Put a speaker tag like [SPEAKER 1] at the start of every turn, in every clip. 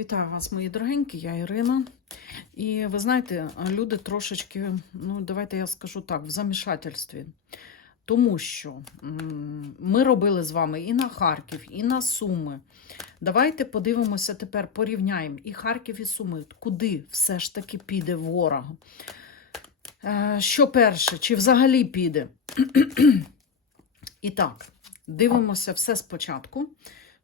[SPEAKER 1] Вітаю вас, мої дорогенькі, я Ірина. І ви знаєте, люди трошечки, ну давайте я скажу так, в замішательстві. Тому що ми робили з вами і на Харків, і на Суми. Давайте подивимося тепер, порівняємо і Харків, і Суми. Куди все ж таки піде ворог? Е, Що перше, чи взагалі піде? І так, дивимося все спочатку.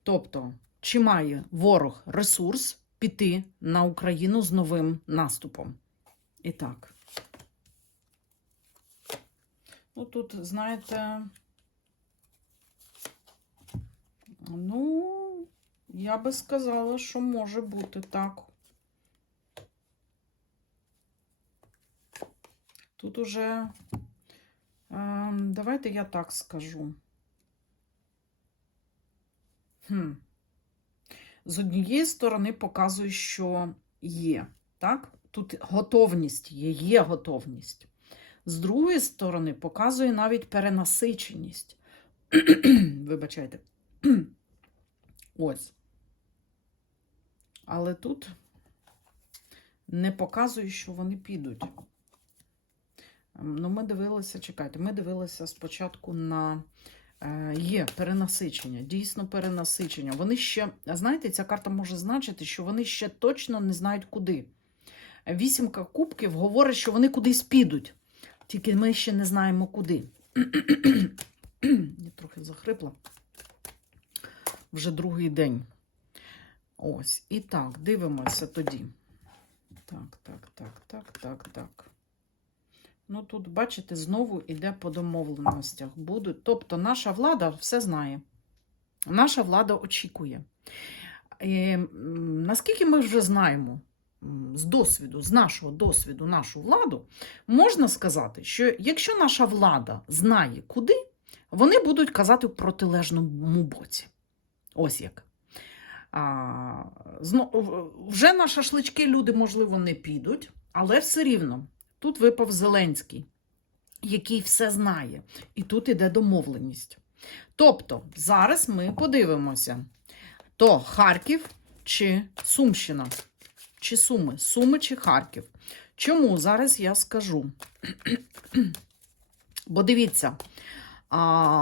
[SPEAKER 1] Тобто, чи має ворог ресурс піти на Україну з новим наступом? І так. Ну, тут, знаєте, ну, я би сказала, що може бути так. Тут уже, е, давайте я так скажу. Хм. З однієї сторони показує, що є. Так? Тут готовність є, є готовність. З другої сторони, показує навіть перенасиченість. Вибачайте. Ось. Але тут не показує, що вони підуть. Ем, Ну, ми дивилися, чекайте, ми дивилися спочатку на є перенасичення, дійсно перенасичення. Вони ще, знаєте, ця карта може значити, що вони ще точно не знають куди. Вісімка кубків говорить, що вони кудись підуть, тільки ми ще не знаємо куди. Я трохи захрипла. Вже другий день. Ось. І так, дивимося тоді. Так, так, так, так, так, так. Ну, тут, бачите, знову йде по домовленостях. Будуть. Тобто, наша влада все знає. Наша влада очікує. І, наскільки ми вже знаємо з досвіду, з нашого досвіду, нашу владу, можна сказати, що якщо наша влада знає куди, вони будуть казати в протилежному боці. Ось як. А, вже на шашлички люди, можливо, не підуть, але все рівно. Тут випав Зеленський, який все знає. І тут іде домовленість. Тобто, зараз ми подивимося: то Харків чи Сумщина, чи Суми, Суми чи Харків. Чому зараз я скажу? Бо дивіться,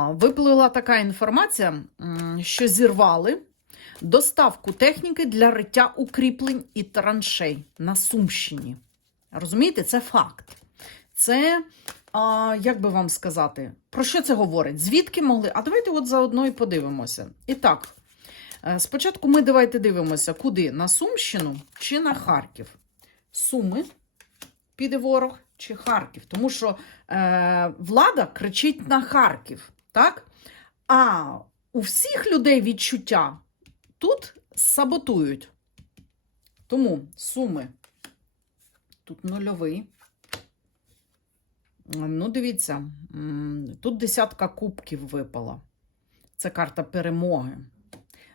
[SPEAKER 1] виплила така інформація, що зірвали доставку техніки для риття укріплень і траншей на Сумщині. Розумієте, це факт. Це, а, як би вам сказати, про що це говорить? Звідки могли? А давайте от заодно і подивимося. І так, е, спочатку ми давайте дивимося, куди? На Сумщину чи на Харків? Суми піде ворог чи Харків? Тому що е, влада кричить на Харків, так? А у всіх людей відчуття тут саботують. Тому суми тут нульовий. Ну, дивіться, тут десятка кубків випала. Це карта перемоги.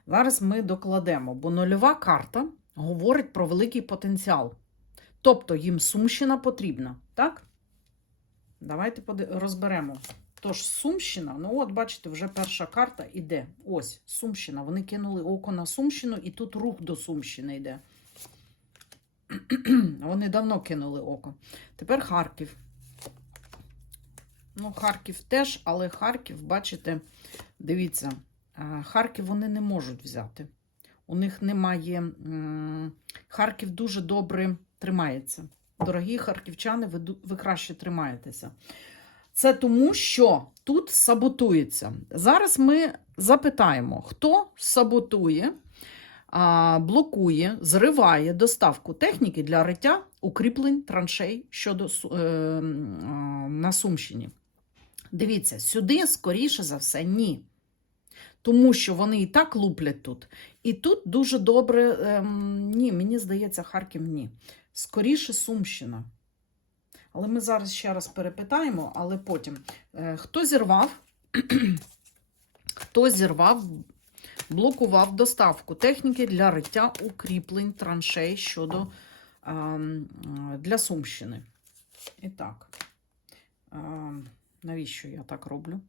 [SPEAKER 1] Зараз ми докладемо, бо нульова карта говорить про великий потенціал. Тобто їм Сумщина потрібна, так? Давайте розберемо. Тож, Сумщина, ну от бачите, вже перша карта іде. Ось Сумщина. Вони кинули око на Сумщину, і тут рух до Сумщини йде. Вони давно кинули око. Тепер Харків. Ну, Харків теж, але Харків, бачите, дивіться, Харків вони не можуть взяти. У них немає. Харків дуже добре тримається. Дорогі харківчани, ви, ви краще тримаєтеся. Це тому, що тут саботується. Зараз ми запитаємо, хто саботує, блокує, зриває доставку техніки для риття укріплень траншей щодо е, на Сумщині. Дивіться, сюди, скоріше за все, ні. Тому що вони і так луплять тут. І тут дуже добре. Ем, ні, мені здається, Харків ні. Скоріше Сумщина. Але ми зараз ще раз перепитаємо, але потім. Е, хто зірвав? хто зірвав, блокував доставку техніки для риття укріплень траншей щодо ем, е, для Сумщини? І так. Ем, навіщо я так роблю?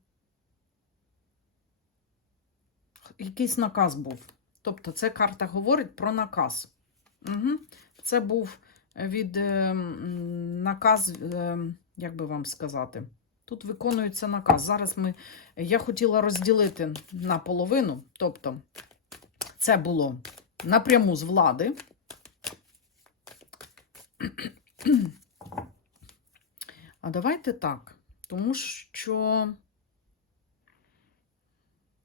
[SPEAKER 1] Якийсь наказ був. Тобто, це карта говорить про наказ. Угу. Це був від е, наказ, як би вам сказати. Тут виконується наказ. Зараз ми. Я хотіла розділити на половину, тобто це було напряму з влади. А давайте так. Тому що.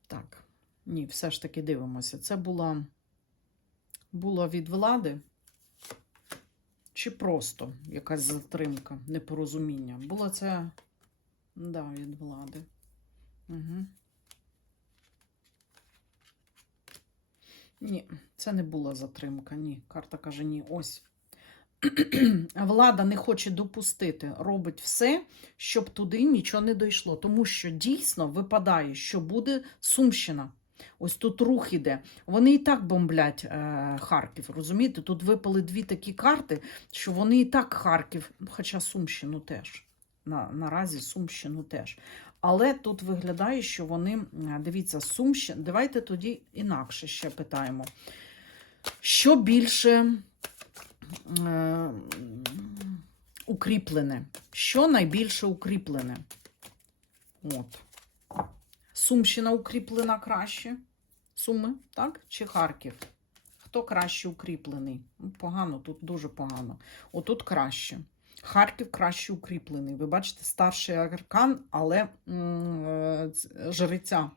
[SPEAKER 1] Так, ні, все ж таки дивимося. Це була, була від влади. Чи просто якась затримка, непорозуміння? Було це, да, від влади. Угу. Ні, це не була затримка. Ні. Карта каже ні. Ось. Влада не хоче допустити, робить все, щоб туди нічого не дійшло. Тому що дійсно випадає, що буде Сумщина. Ось тут рух іде. Вони і так бомблять е, Харків. Розумієте? Тут випали дві такі карти, що вони і так Харків, хоча Сумщину теж. На, наразі Сумщину теж. Але тут виглядає, що вони, дивіться, Сумщина. Давайте тоді інакше ще питаємо. Що більше е, укріплене? Що найбільше укріплене? От. Сумщина укріплена краще. Суми, так? Чи Харків? Хто краще укріплений? Погано, тут дуже погано. Отут краще. Харків краще укріплений. Ви бачите, старший аркан, але е, жреця,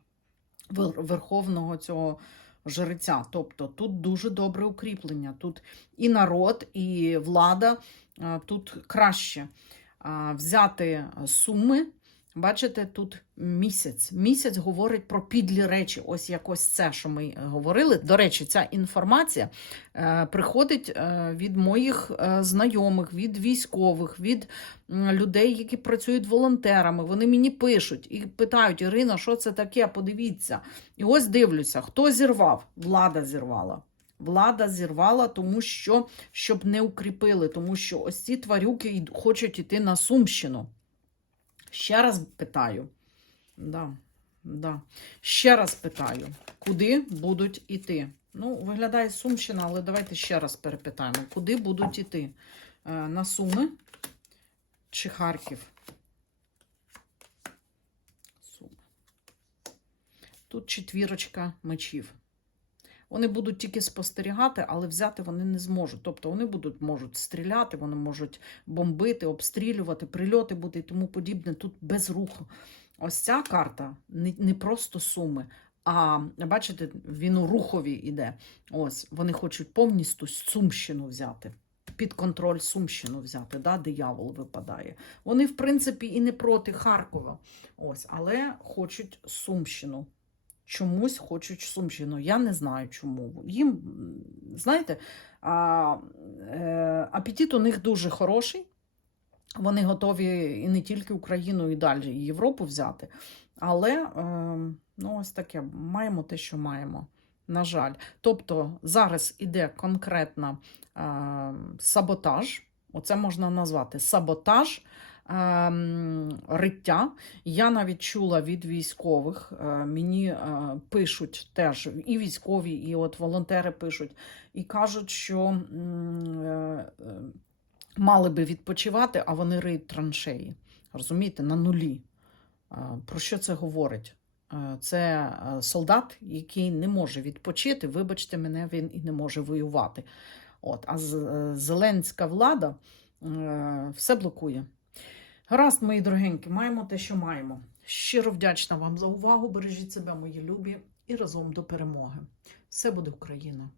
[SPEAKER 1] верховного цього жреця. Тобто тут дуже добре укріплення. Тут і народ, і влада тут краще взяти суми. Бачите, тут місяць. Місяць говорить про підлі речі. Ось якось це, що ми е, говорили. До речі, ця інформація е, приходить е, від моїх знайомих, від військових, від людей, які працюють волонтерами. Вони мені пишуть і питають: Ірина, що це таке? Подивіться. І ось дивлюся, хто зірвав? Влада зірвала. Влада зірвала, тому що щоб не укріпили, тому що ось ці тварюки хочуть іти на Сумщину. Ще раз питаю. Да, да. Ще раз питаю, куди будуть іти? Ну, виглядає Сумщина, але давайте ще раз перепитаємо, куди будуть іти? Е, на Суми чи Харків? Суми. Тут четвірочка мечів. Вони будуть тільки спостерігати, але взяти вони не зможуть. Тобто вони будуть можуть стріляти, вони можуть бомбити, обстрілювати, прильоти бути і тому подібне. Тут без руху. Ось ця карта не, просто суми, а бачите, він у рухові йде. Ось вони хочуть повністю Сумщину взяти. Під контроль Сумщину взяти, да, диявол випадає. Вони, в принципі, і не проти Харкова, ось, але хочуть Сумщину чомусь хочуть Сумщину. Я не знаю чому. Їм, знаєте, а, е, апетит у них дуже хороший. Вони готові і не тільки Україну, і далі і Європу взяти. Але е, ну, ось таке, маємо те, що маємо. На жаль. Тобто зараз іде конкретно е, саботаж. Оце можна назвати саботаж риття. Я навіть чула від військових, е, мені е, пишуть теж і військові, і от волонтери пишуть, і кажуть, що е, мали би відпочивати, а вони риють траншеї. Розумієте, на нулі. Про що це говорить? Це солдат, який не може відпочити. Вибачте мене, він і не може воювати. От, а зеленська влада все блокує. Гаразд, мої дорогенькі, маємо те, що маємо. Щиро вдячна вам за увагу. Бережіть себе, мої любі, і разом до перемоги. Все буде Україна!